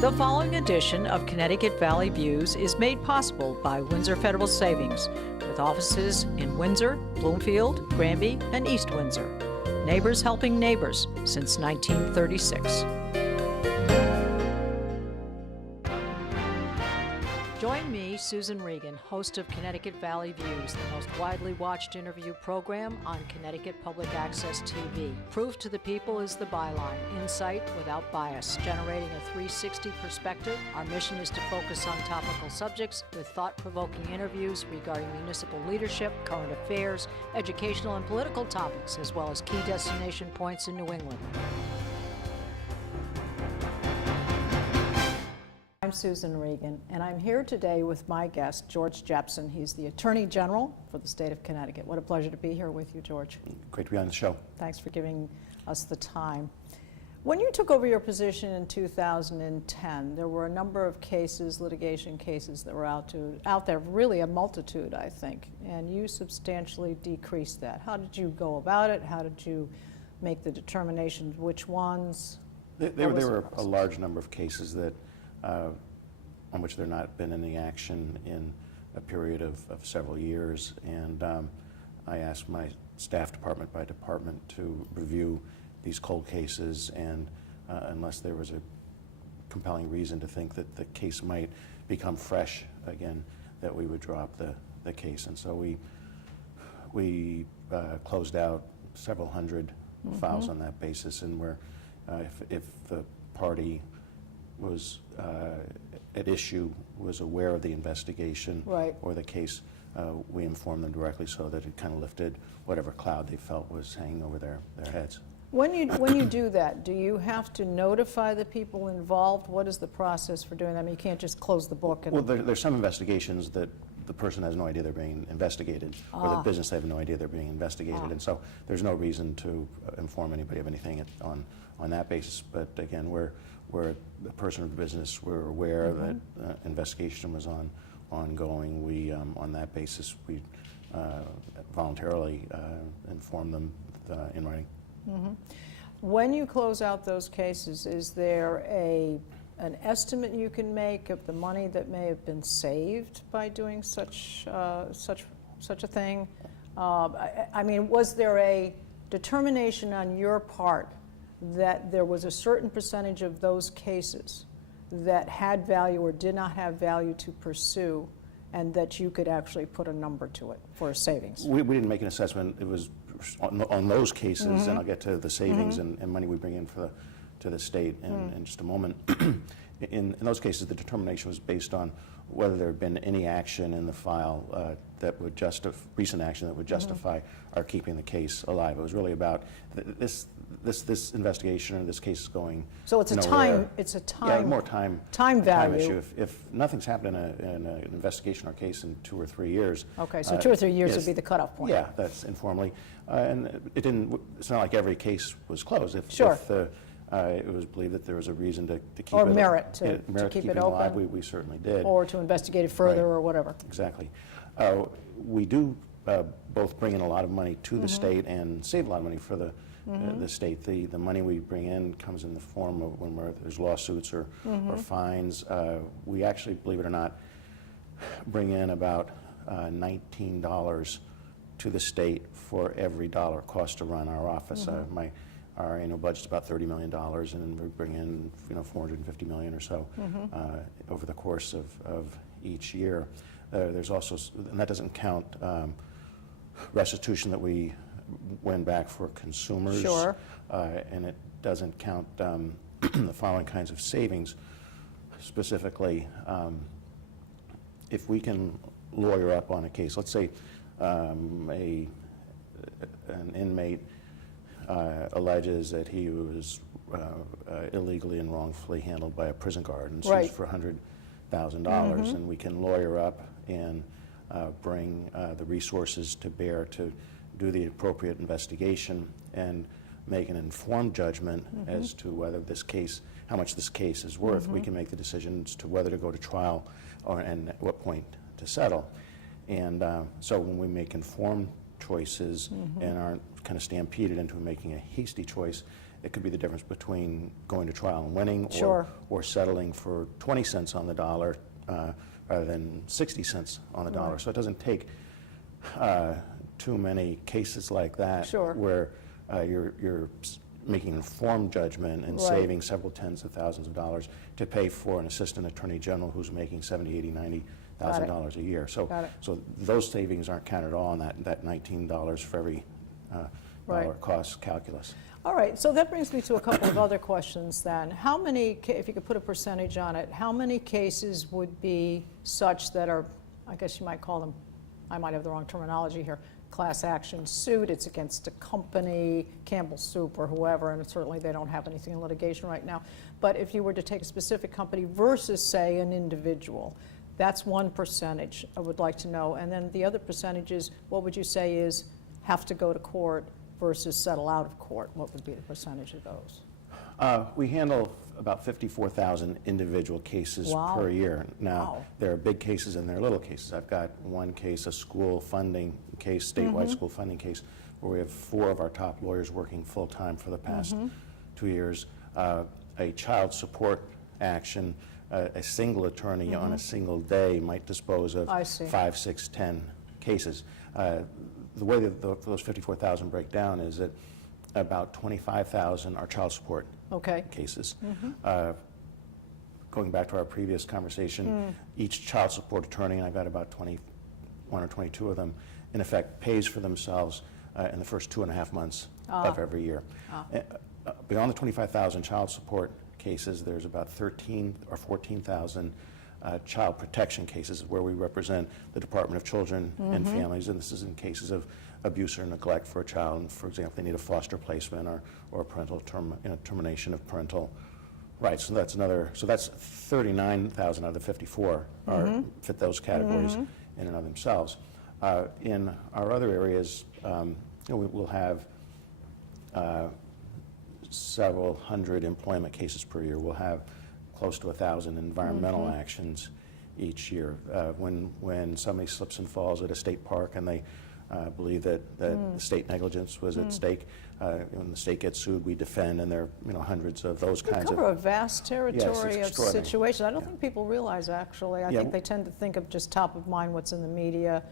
The following edition of Connecticut Valley Views is made possible by Windsor Federal Savings, with offices in Windsor, Bloomfield, Granby, and East Windsor. Neighbors helping neighbors since 1936. Join me, Susan Regan, host of Connecticut Valley Views, the most widely watched interview program on Connecticut Public Access TV. Proof to the people is the byline, insight without bias, generating a 360 perspective. Our mission is to focus on topical subjects with thought-provoking interviews regarding municipal leadership, current affairs, educational and political topics, as well as key destination points in New England. I'm Susan Regan, and I'm here today with my guest, George Jepsen. He's the Attorney General for the state of Connecticut. What a pleasure to be here with you, George. Great to be on the show. Thanks for giving us the time. When you took over your position in 2010, there were a number of cases, litigation cases, that were out there, really a multitude, I think, and you substantially decreased that. How did you go about it? How did you make the determination which ones? There were a large number of cases that on which there not been any action in a period of several years, and I asked my staff department by department to review these cold cases, and unless there was a compelling reason to think that the case might become fresh again, that we would drop the case. And so we closed out several hundred files on that basis, and where if the party was at issue, was aware of the investigation or the case, we informed them directly so that it kind of lifted whatever cloud they felt was hanging over their heads. When you do that, do you have to notify the people involved? What is the process for doing that? I mean, you can't just close the book. And well, there's some investigations that the person has no idea they're being investigated, or the business have no idea they're being investigated, and so there's no reason to inform anybody of anything on that basis. But again, we're the person of the business, we're aware that investigation was ongoing. We, on that basis, we voluntarily inform them in writing. When you close out those cases, is there an estimate you can make of the money that may have been saved by doing such a thing? I mean, was there a determination on your part that there was a certain percentage of those cases that had value or did not have value to pursue, and that you could actually put a number to it for savings? We didn't make an assessment. It was on those cases, and I'll get to the savings and money we bring in to the state in just a moment. In those cases, the determination was based on whether there had been any action in the file that would recent action that would justify our keeping the case alive. It was really about this investigation, or this case is going. So it's nowhere. It's a time. Yeah, more time value. Issue. If nothing's happened in an investigation or case in 2 or 3 years. Okay, so 2 or 3 years would be the cutoff point. Yeah, that's informally, and it didn't. It's not like every case was closed. If it was believed that there was a reason to keep or it, merit to keep it open, alive, we certainly did. Or to investigate it further, or whatever. Exactly. We do both bring in a lot of money to the state and save a lot of money for the state. The money we bring in comes in the form of when there's lawsuits or fines. We actually, believe it or not, bring in about $19 to the state for every dollar cost to run our office. Our annual budget's about $30 million, and we bring in $450 million or so over the course of each year. There's also, and that doesn't count restitution that we win back for consumers, and it doesn't count the following kinds of savings. Specifically, if we can lawyer up on a case, let's say an inmate alleges that he was illegally and wrongfully handled by a prison guard and sues for $100,000, and we can lawyer up and bring the resources to bear to do the appropriate investigation and make an informed judgment as to whether this case, how much this case is worth. We can make the decision as to whether to go to trial and at what point to settle. And so when we make informed choices and aren't kind of stampeded into making a hasty choice, it could be the difference between going to trial and winning, Sure. or settling for 20 cents on the dollar rather than 60 cents on the dollar. Right. So it doesn't take too many cases like that, Sure. where you're making an informed judgment and Right. saving several tens of thousands of dollars to pay for an assistant attorney general who's making $70, $80, $90,000 a year. So, Got it. so those savings aren't counted at all in that $19 for every Right. dollar cost calculus. All right, so that brings me to a couple of other questions then. How many, if you could put a percentage on it, how many cases would be such that are, I guess you might call them, I might have the wrong terminology here, class action suit, it's against a company, Campbell Soup or whoever, and certainly they don't have anything in litigation right now. But if you were to take a specific company versus, say, an individual, that's one percentage I would like to know. And then the other percentage is, what would you say is have to go to court versus settle out of court? What would be the percentage of those? We handle about 54,000 individual cases Wow. per year. Now, Wow. there are big cases and there are little cases. I've got one case, a school funding case, statewide school funding case, where we have 4 of our top lawyers working full-time for the past 2 years. A child support action, a single attorney on a single day might dispose of I see. 5, 6, 10 cases. The way that those 54,000 break down is that about 25,000 are child support Okay. cases. Going back to our previous conversation, each child support attorney, and I've got about 21 or 22 of them, in effect pays for themselves in the first 2.5 months of every year. Beyond the 25,000 child support cases, there's about 13 or 14,000 child protection cases where we represent the Department of Children and Families, and this is in cases of abuse or neglect for a child. And for example, they need a foster placement or a parental termination of parental rights. So that's another. So that's 39,000 out of the 54 fit those categories in and of themselves. In our other areas, we'll have several hundred employment cases per year. We'll have close to 1,000 environmental actions each year. When somebody slips and falls at a state park and they believe that state negligence was at stake, when the state gets sued, we defend, and there are hundreds of those We kinds of. cover a vast territory of extraordinary. situations. I don't think people realize, actually. I think they tend to think of just top of mind what's in the media.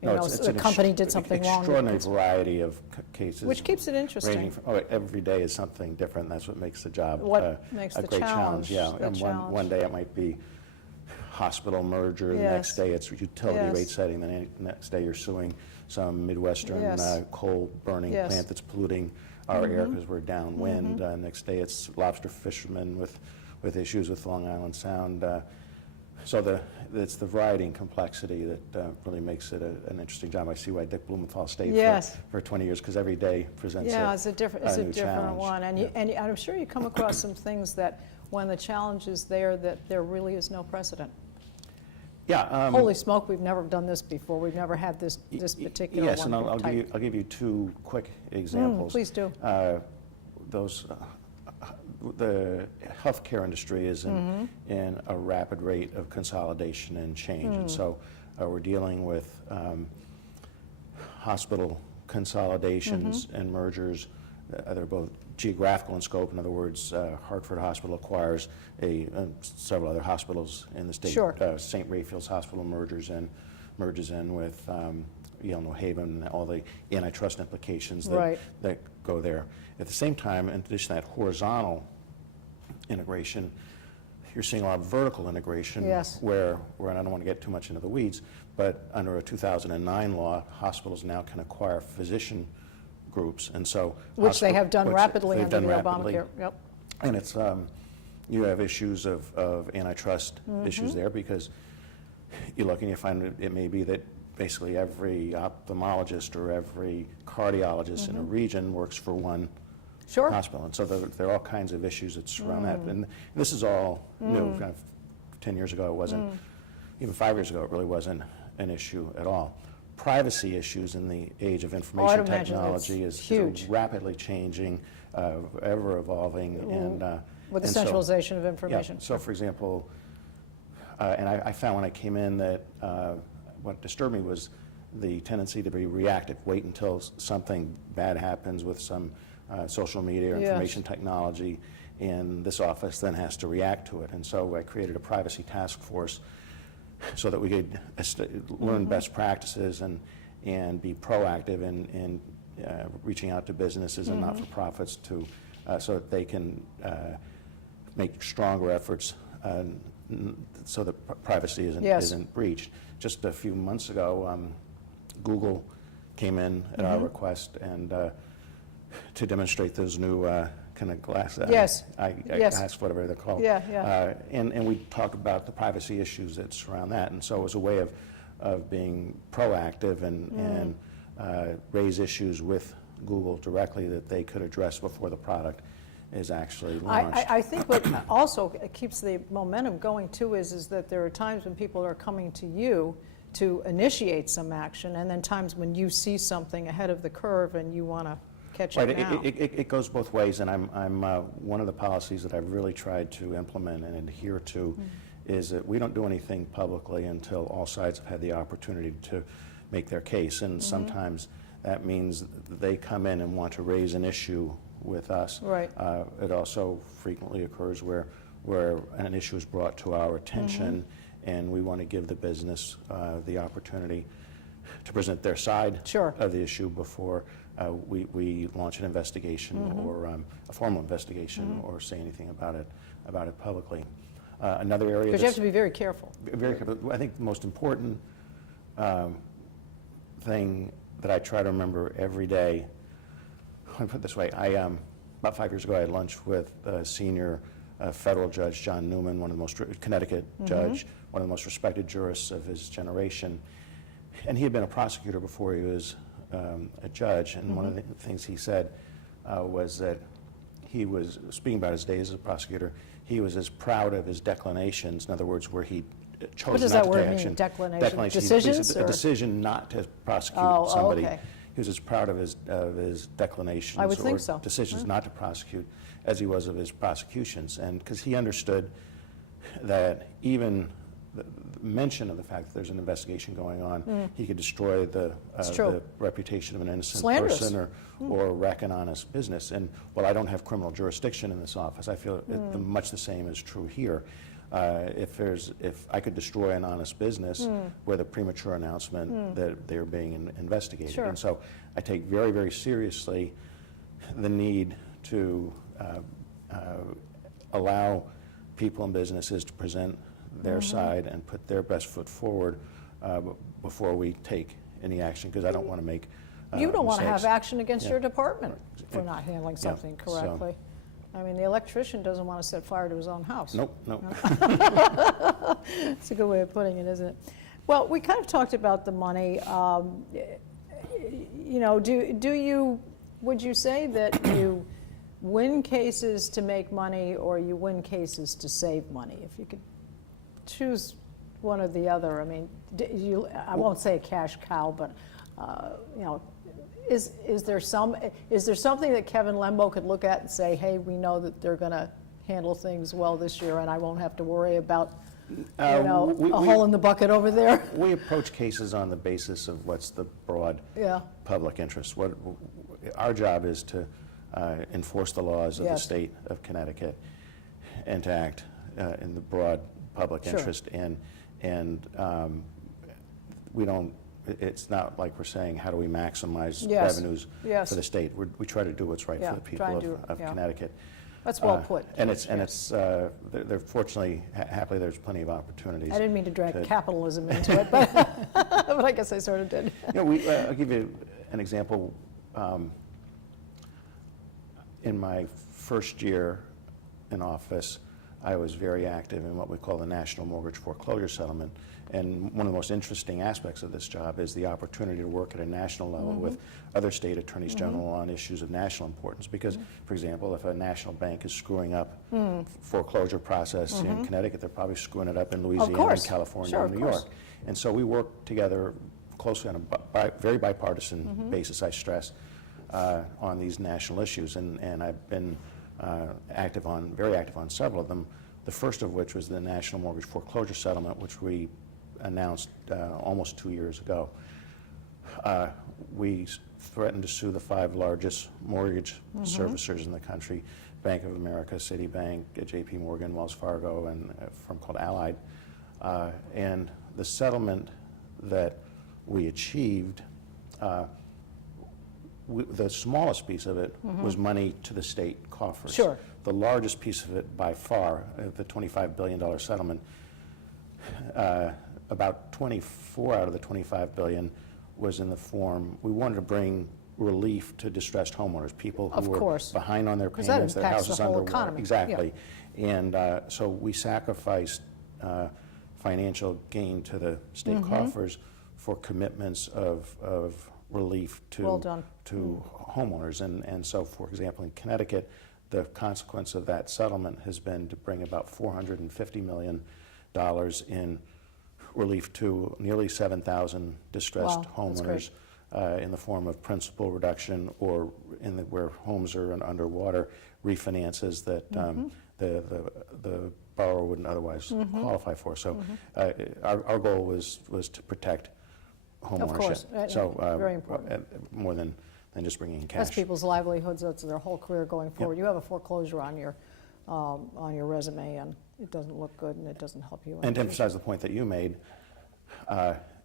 You know, it's the an company did something wrong. Extraordinary variety of cases. Which keeps it interesting. Ranging from, every day is something different. That's what makes the job What makes a the great challenge, Yeah, the and challenge. one day it might be hospital merger. The Yes. next day it's utility Yes. rate setting. The next day you're suing some Midwestern Yes. coal burning Yes. plant that's polluting our air because we're downwind. Next day it's lobster fishermen with issues with Long Island Sound. So it's the variety and complexity that really makes it an interesting job. I see why Dick Blumenthal stayed Yes. for 20 years, because every day presents Yeah, it's a different new challenge. one. And I'm sure you come across some things that when the challenge is there, that there really is no precedent. Yeah. Holy smoke, we've never done this before. We've never had this particular yes, one. and I'll type. give you 2 quick examples. Please do. The healthcare industry is in a rapid rate of consolidation and change, and so we're dealing with hospital consolidations and mergers. They're both geographical in scope. In other words, Hartford Hospital acquires several other hospitals in the state. Sure. St. Raphael's Hospital merges in with Yale New Haven, all the antitrust implications that go there. At the same time, in addition to that horizontal integration, you're seeing a lot of vertical integration. Yes. Where and I don't want to get too much into the weeds, but under a 2009 law, hospitals now can acquire physician groups, and so Which they have done rapidly under the rapidly. Obamacare. Yep. And it's you have issues of antitrust issues there, because you look and you find it may be that basically every ophthalmologist or every cardiologist in a region works for one Sure. hospital, and so there are all kinds of issues that surround that. And this is all new. Kind of 10 years ago, it wasn't. Even 5 years ago, it really wasn't an issue at all. Privacy issues in the age of information technology is huge. rapidly changing, ever evolving, and With the and so- centralization of information. Yeah. So, for example, and I found when I came in that what disturbed me was the tendency to be reactive, wait until something bad happens with some social media or Yes. information technology, and this office then has to react to it. And so I created a privacy task force so that we could learn best practices and be proactive in reaching out to businesses and not-for-profits to so that they can make stronger efforts so that privacy isn't breached. Just a few months ago, Google came in at our request and to demonstrate those new kind of glass Yes. glass, whatever they're called. Yeah. And we talk about the privacy issues that surround that. And so it was a way of being proactive and raise issues with Google directly that they could address before the product is actually launched. I think what also keeps the momentum going too is that there are times when people are coming to you to initiate some action, and then times when you see something ahead of the curve and you want to catch it now. It goes both ways, and I'm one of the policies that I've really tried to implement and adhere to is that we don't do anything publicly until all sides have had the opportunity to make their case, and sometimes that means that they come in and want to raise an issue with us. Right. It also frequently occurs where an issue is brought to our attention and we want to give the business the opportunity to present their side Sure. of the issue before we launch an investigation or a formal investigation or say anything about it publicly. Another area Because you have to be very careful. very careful. I think the most important thing that I try to remember every day, let me put it this way, about 5 years ago I had lunch with senior federal judge John Newman, one of the most, Connecticut judge, one of the most respected jurists of his generation. And he had been a prosecutor before he was a judge, and one of the things he said was that he was, speaking about his days as a prosecutor, he was as proud of his declinations, in other words, where he chose What does not that to word take mean, action. declination? Decisions, A or? decision not to prosecute somebody. Okay. He was as proud of his declinations I would think or so. decisions not to prosecute as he was of his prosecutions. And because he understood that even the mention of the fact that there's an investigation going on, he could destroy the reputation of an innocent Slanderous. person or wreck an honest business. And while I don't have criminal jurisdiction in this office, I feel much the same is true here. If I could destroy an honest business with a premature announcement that they're being investigated. Sure. And so I take very, very seriously the need to allow people and businesses to present their side and put their best foot forward before we take any action, because I don't want to make You don't want to have mistakes. action against Yeah. your department Right. for not handling Yeah, something so- correctly. I mean, the electrician doesn't want to set fire to his own house. Nope, nope. It's a good way of putting it, isn't it? Well, we kind of talked about the money. You know, would you say that you win cases to make money or you win cases to save money? If you could choose one or the other, I mean, I won't say a cash cow, but, you know, is there something that Kevin Lembo could look at and say, hey, we know that they're going to handle things well this year and I won't have to worry about, a hole in the bucket over there? We approach cases on the basis of what's the broad public interest. Our job is to enforce the laws of the state of Connecticut and to act in the broad public interest. And we don't. It's not like we're saying, how do we maximize revenues for the state? We try to do what's right for the people of Connecticut. That's well put. And it's there fortunately, happily, there's plenty of opportunities. I didn't mean to drag capitalism into it, but, but I guess I sort of did. You know, I'll give you an example. In my first year in office, I was very active in what we call the National Mortgage Foreclosure Settlement. And one of the most interesting aspects of this job is the opportunity to work at a national level with other state attorneys general on issues of national importance. Because, for example, if a national bank is screwing up foreclosure process in Connecticut, they're probably screwing it up in Louisiana, and California, and New York. And so we work together closely on a very bipartisan basis, I stress, on these national issues. And I've been very active on several of them. The first of which was the National Mortgage Foreclosure Settlement, which we announced almost 2 years ago. We threatened to sue the 5 largest mortgage servicers in the country: Bank of America, Citibank, JP Morgan, Wells Fargo, and a firm called Allied. And the settlement that we achieved, the smallest piece of it was money to the state coffers. Sure. The largest piece of it by far, the $25 billion settlement, about 24 out of the 25 billion was in the form, we wanted to bring relief to distressed homeowners, people who were behind on their payments, their houses underwater. Economy. Exactly. Yeah. And so we sacrificed financial gain to the state coffers for commitments of relief to, to homeowners. And so, for example, in Connecticut, the consequence of that settlement has been to bring about $450 million in relief to nearly 7,000 distressed homeowners in the form of principal reduction, or where homes are underwater, refinances that the borrower wouldn't otherwise qualify for. So our goal was to protect home ownership. Of course, so very important. More than just bringing in cash. That's people's livelihoods. That's their whole career going forward. You have a foreclosure on your resume, and it doesn't look good, and it doesn't help you. And to emphasize the point that you made,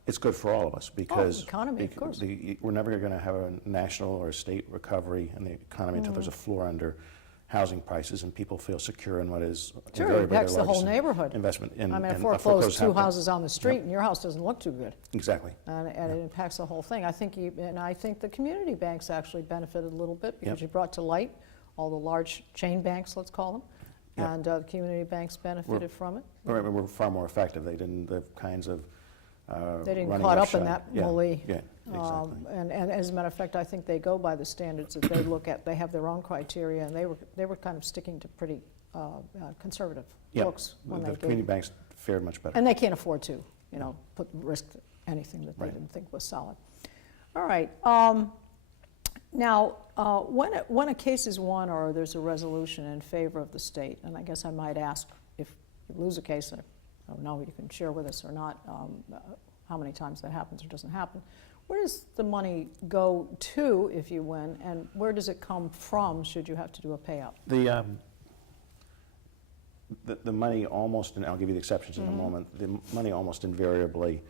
it's good for all of us, because economy, of course. We're never going to have a national or state recovery in the economy until there's a floor under housing prices and people feel secure in what is it impacts the whole neighborhood. Investment in, I mean, I foreclosed 2 houses on the street, and your house doesn't look too good. Exactly. And it impacts the whole thing. I think the community banks actually benefited a little bit, because you brought to light all the large chain banks, let's call them, and the community banks benefited from it. We're far more effective. They didn't the kinds of they didn't caught up in that melee. Yeah, exactly. And as a matter of fact, I think they go by the standards that they look at. They have their own criteria, and they were kind of sticking to pretty conservative books when the community banks fared much better. And they can't afford to, put risk anything that they didn't think was solid. All right. Now, when a case is won or there's a resolution in favor of the state, and I guess I might ask, if you lose a case, I don't know, you can share with us or not, how many times that happens or doesn't happen. Where does the money go to if you win, and where does it come from should you have to do a payout? The money almost, and I'll give you the exceptions in a moment, the money almost invariably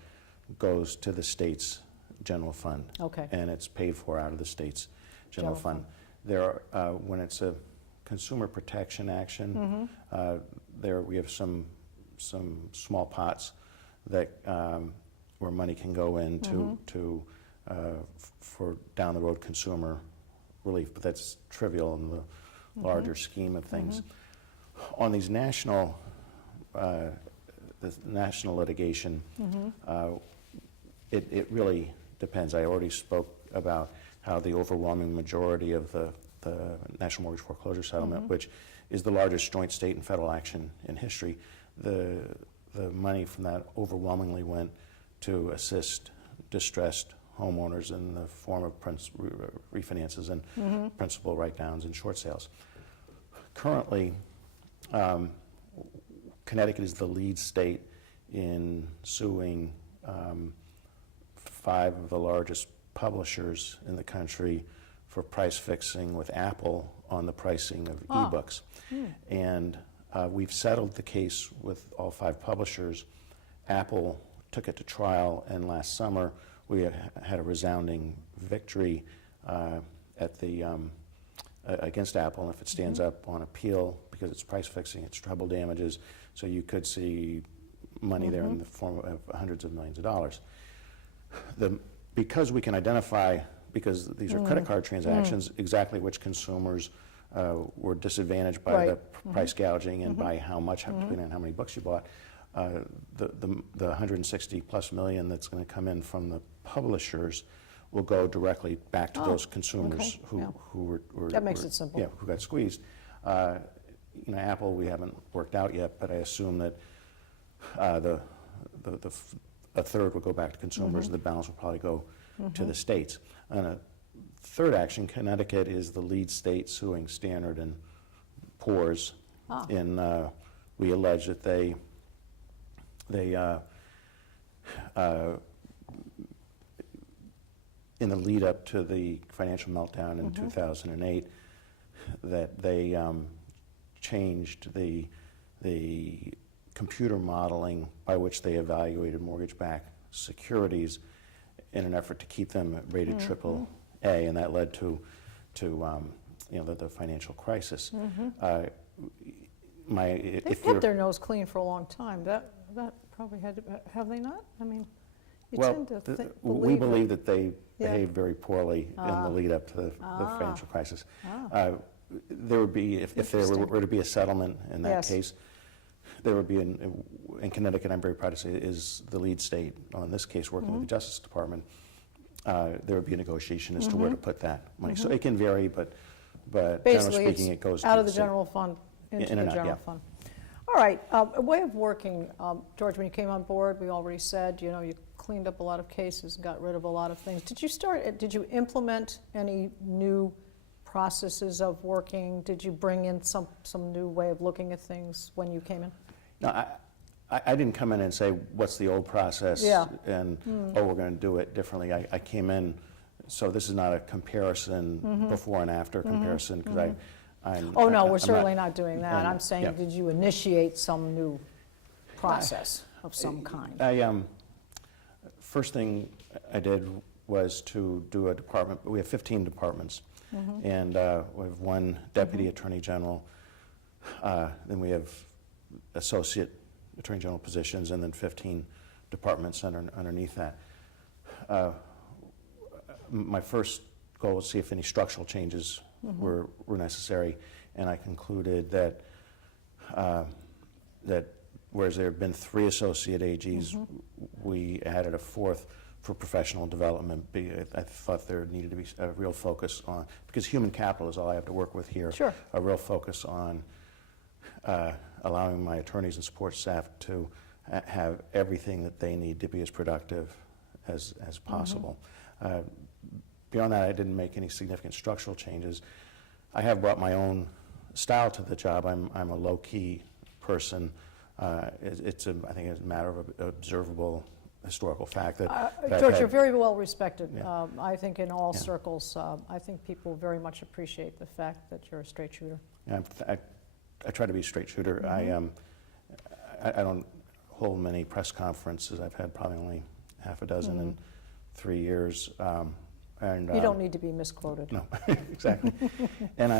goes to the state's general fund. Okay. And it's paid for out of the state's general fund. There are, when it's a consumer protection action, there we have some small pots that where money can go in for down the road consumer relief, but that's trivial in the larger scheme of things. On these national litigation, it really depends. I already spoke about how the overwhelming majority of the National Mortgage Foreclosure Settlement, which is the largest joint state and federal action in history, the money from that overwhelmingly went to assist distressed homeowners in the form of refinances and principal write-downs and short sales. Currently, Connecticut is the lead state in suing 5 of the largest publishers in the country for price fixing with Apple on the pricing of ebooks. And we've settled the case with all 5 publishers. Apple took it to trial, and last summer we had a resounding victory against Apple. And if it stands up on appeal, because it's price fixing, it's treble damages, so you could see money there in the form of hundreds of millions of dollars. Because we can identify, because these are credit card transactions, exactly which consumers were disadvantaged by the price gouging and by how much, depending on how many books you bought, the 160 plus million that's going to come in from the publishers will go directly back to those consumers who were that makes it simple. Yeah, who got squeezed. Apple we haven't worked out yet, but I assume that a third will go back to consumers, and the balance will probably go to the states. And a third action, Connecticut is the lead state suing Standard and Poor's. We allege that they in the lead up to the financial meltdown in 2008 that they changed the computer modeling by which they evaluated mortgage-backed securities in an effort to keep them rated triple A, and that led to the financial crisis. They've kept their nose clean for a long time. That probably had to, have they not? I mean, you tend to we believe that they behaved very poorly in the lead up to the financial crisis. There would be, if there were to be a settlement in that case, there would be, in Connecticut, I'm very proud to say, is the lead state, in this case working with the Justice Department, there would be a negotiation as to where to put that money. So it can vary, but basically generally speaking, it goes out to of the general fund into in the and out, general fund. All right, a way of working, George, when you came on board, we already said, you cleaned up a lot of cases, got rid of a lot of things. Did you implement any new processes of working? Did you bring in some new way of looking at things when you came in? No, I didn't come in and say, what's the old process? And, oh, we're going to do it differently. I came in, so this is not a comparison, before and after comparison, because we're certainly not doing that. I'm saying, did you initiate some new process of some kind? First thing I did was to do a department. We have 15 departments, and we have one deputy attorney general. Then we have associate attorney general positions, and then 15 departments underneath that. My first goal was to see if any structural changes were necessary, and I concluded that whereas there have been 3 associate AGs, we added a 4th for professional development. I thought there needed to be a real focus on, because human capital is all I have to work with here, a real focus on allowing my attorneys and support staff to have everything that they need to be as productive as possible. Beyond that, I didn't make any significant structural changes. I have brought my own style to the job. I'm a low-key person. I think it's a matter of observable historical fact that George, you're very well respected. I think in all circles. I think people very much appreciate the fact that you're a straight shooter. I try to be a straight shooter. I don't hold many press conferences. I've had probably only half a dozen in 3 years. And you don't need to be misquoted. No, exactly. And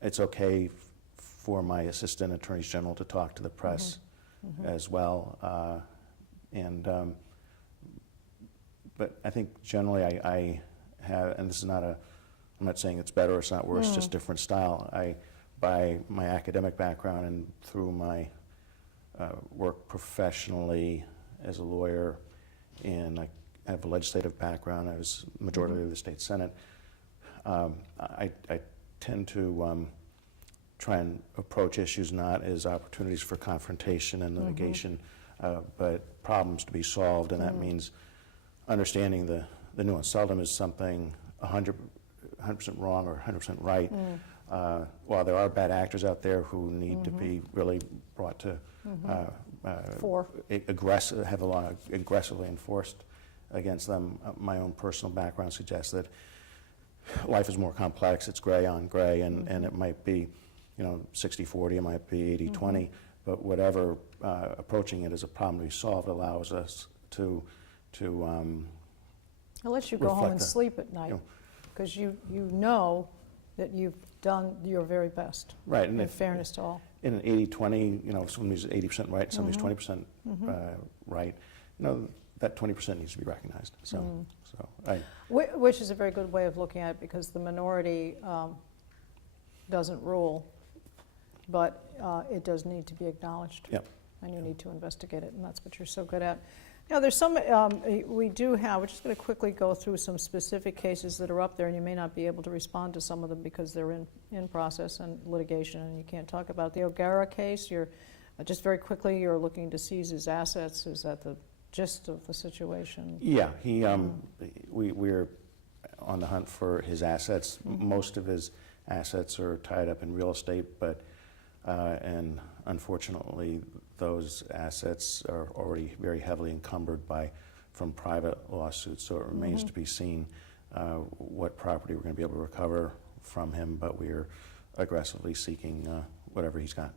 it's okay for my assistant attorneys general to talk to the press as well. But I think generally I have, and this is not I'm not saying it's better or it's not worse, just different style. By my academic background and through my work professionally as a lawyer, and I have a legislative background. I was majority leader of the state senate. I tend to try and approach issues not as opportunities for confrontation and litigation, but problems to be solved, and that means understanding the nuance. Seldom is something 100% wrong or 100% right. While there are bad actors out there who need to be really brought to have a law aggressively enforced against them, my own personal background suggests that life is more complex. It's gray on gray, and it might be 60-40, it might be 80-20, but whatever approaching it as a problem to be solved allows us to it lets you go home and sleep at night, because you know that you've done your very best. Right, and in fairness to all. In an 80-20, somebody's 80% right, somebody's 20% right. That 20% needs to be recognized. Which is a very good way of looking at it, because the minority doesn't rule, but it does need to be acknowledged. And you need to investigate it, and that's what you're so good at. Now, there's some, we're just going to quickly go through some specific cases that are up there, and you may not be able to respond to some of them because they're in process and litigation, and you can't talk about the O'Gara case. Just very quickly, you're looking to seize his assets. Is that the gist of the situation? Yeah, we're on the hunt for his assets. Most of his assets are tied up in real estate, but and unfortunately, those assets are already very heavily encumbered from private lawsuits, so it remains to be seen what property we're going to be able to recover from him, but we're aggressively seeking whatever he's got.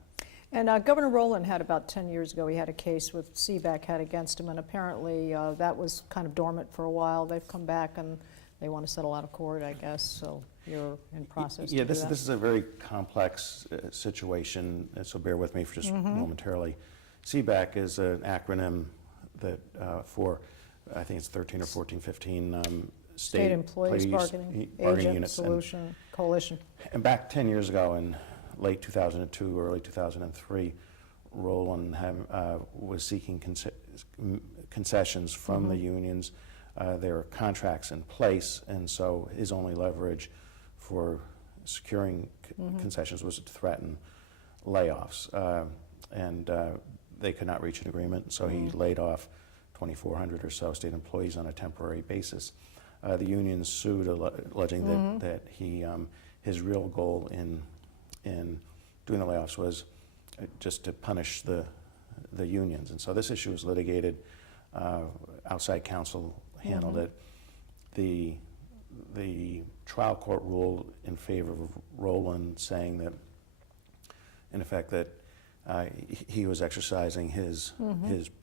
And Governor Rowland had about 10 years ago, he had a case with CBAC had against him, and apparently that was kind of dormant for a while. They've come back and they want to settle out of court, I guess, so you're in process. Yeah, this is a very complex situation, so bear with me for just momentarily. CBAC is an acronym that for, I think it's 13 or 14, 15 state Employees Bargaining Agent units. Solution Coalition. And back 10 years ago in late 2002, early 2003, Rowland was seeking concessions from the unions. There are contracts in place, and so his only leverage for securing concessions was to threaten layoffs. And they could not reach an agreement, so he laid off 2,400 or so state employees on a temporary basis. The unions sued, alleging that his real goal in doing the layoffs was just to punish the unions. And so this issue was litigated. Outside counsel handled it. The trial court ruled in favor of Rowland, saying that, in effect, that he was exercising his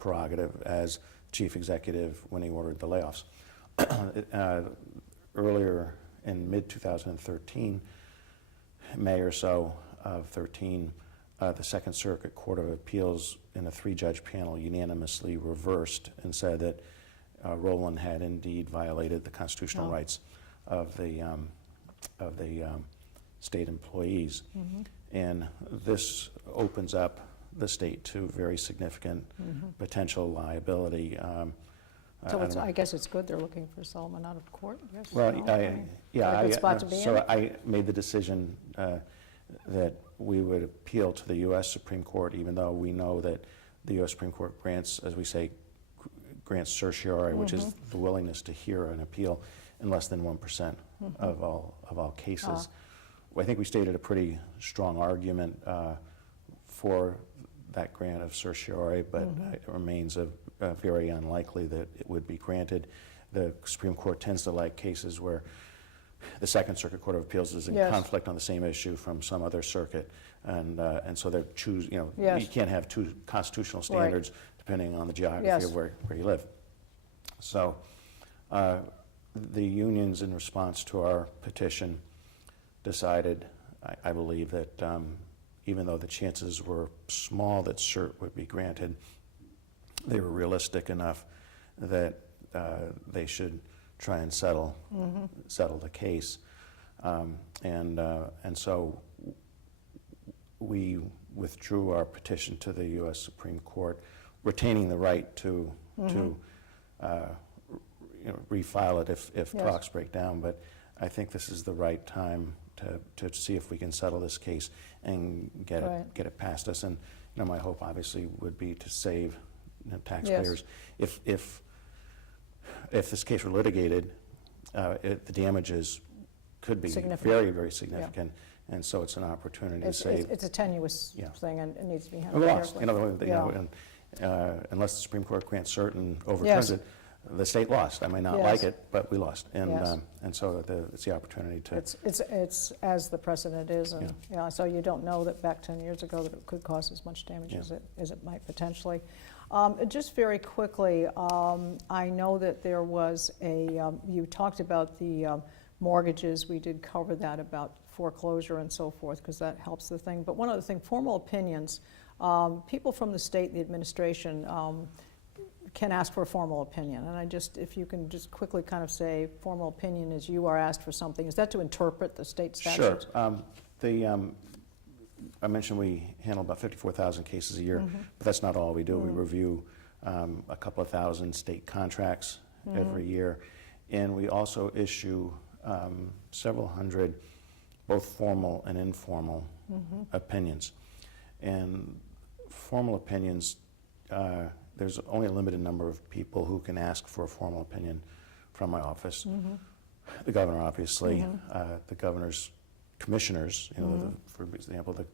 prerogative as chief executive when he ordered the layoffs. Earlier in mid-2013, May or so of 13, the Second Circuit Court of Appeals in a 3-judge panel unanimously reversed and said that Rowland had indeed violated the constitutional rights of the state employees. And this opens up the state to very significant potential liability. So I guess it's good they're looking for settlement out of court? Yes. Well, So I made the decision that we would appeal to the U.S. Supreme Court, even though we know that the U.S. Supreme Court grants, as we say, grants certiorari, which is the willingness to hear an appeal in less than 1% of all cases. I think we stated a pretty strong argument for that grant of certiorari, but it remains very unlikely that it would be granted. The Supreme Court tends to like cases where the Second Circuit Court of Appeals is in conflict on the same issue from some other circuit, and so they choose. You can't have two constitutional standards depending on the geography of where you live. So the unions, in response to our petition, decided, I believe, that even though the chances were small that cert would be granted, they were realistic enough that they should try and settle the case. And so we withdrew our petition to the U.S. Supreme Court, retaining the right to refile it if talks break down. But I think this is the right time to see if we can settle this case and get it past us. And my hope obviously would be to save taxpayers. If this case were litigated, the damages could be very, very significant. And so it's an opportunity to save. It's a tenuous thing, and it needs to be handled carefully. Unless the Supreme Court grants cert and overturns it, the state lost. I may not like it, but we lost. And so it's the opportunity to. It's as the precedent is, and so you don't know that back 10 years ago that it could cause as much damage as it might potentially. Just very quickly, I know that there was you talked about the mortgages. We did cover that, about foreclosure and so forth, because that helps the thing. But one other thing, formal opinions. People from the state and the administration can ask for a formal opinion. And if you can just quickly kind of say, formal opinion is you are asked for something. Is that to interpret the state statutes? Sure. I mentioned we handle about 54,000 cases a year, but that's not all we do. We review a couple of thousand state contracts every year, and we also issue several hundred both formal and informal opinions. And formal opinions, there's only a limited number of people who can ask for a formal opinion from my office. The governor, obviously, the governor's commissioners, for example, the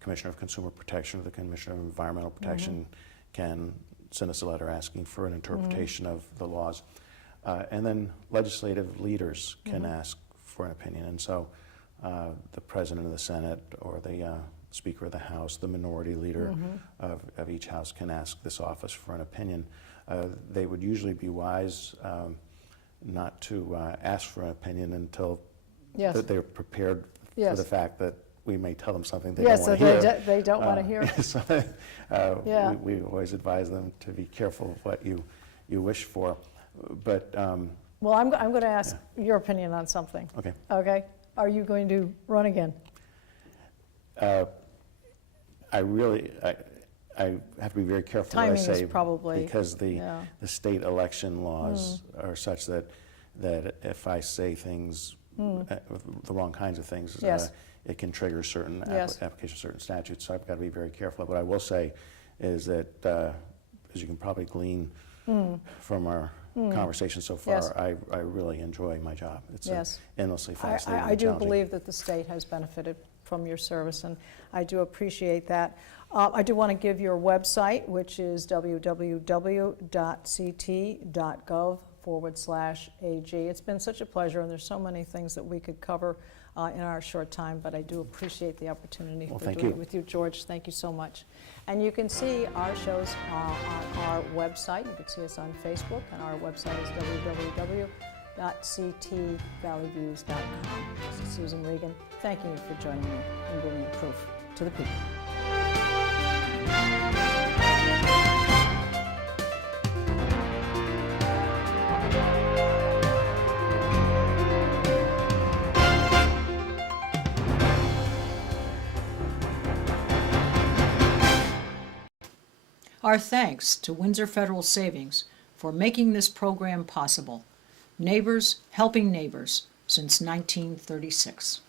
Commissioner of Consumer Protection or the Commissioner of Environmental Protection can send us a letter asking for an interpretation of the laws. And then legislative leaders can ask for an opinion. And so the President of the Senate or the Speaker of the House, the minority leader of each House can ask this office for an opinion. They would usually be wise not to ask for an opinion until that they're prepared for the fact that we may tell them something they don't want to hear. They don't want to hear. So we always advise them to be careful of what you wish for. But well, I'm going to ask your opinion on something. Okay. Okay. Are you going to run again? I have to be very careful Timing what I say is probably, because the state election laws are such that if I say things, the wrong kinds of things, it can trigger certain application of certain statutes. So I've got to be very careful. What I will say is that, as you can probably glean from our conversation so far, I really enjoy my job. It's endlessly fascinating. I do believe that the state has benefited from your service, and I do appreciate that. I do want to give your website, which is www.ct.gov/AG. It's been such a pleasure, and there's so many things that we could cover in our short time, but I do appreciate the opportunity for doing it with you, George. Thank you so much. And you can see our shows on our website. You can see us on Facebook, and our website is www.ctvalleyviews.com. This is Susan Regan, thanking you for joining me and bringing proof to the people. Our thanks to Windsor Federal Savings for making this program possible. Neighbors helping neighbors since 1936.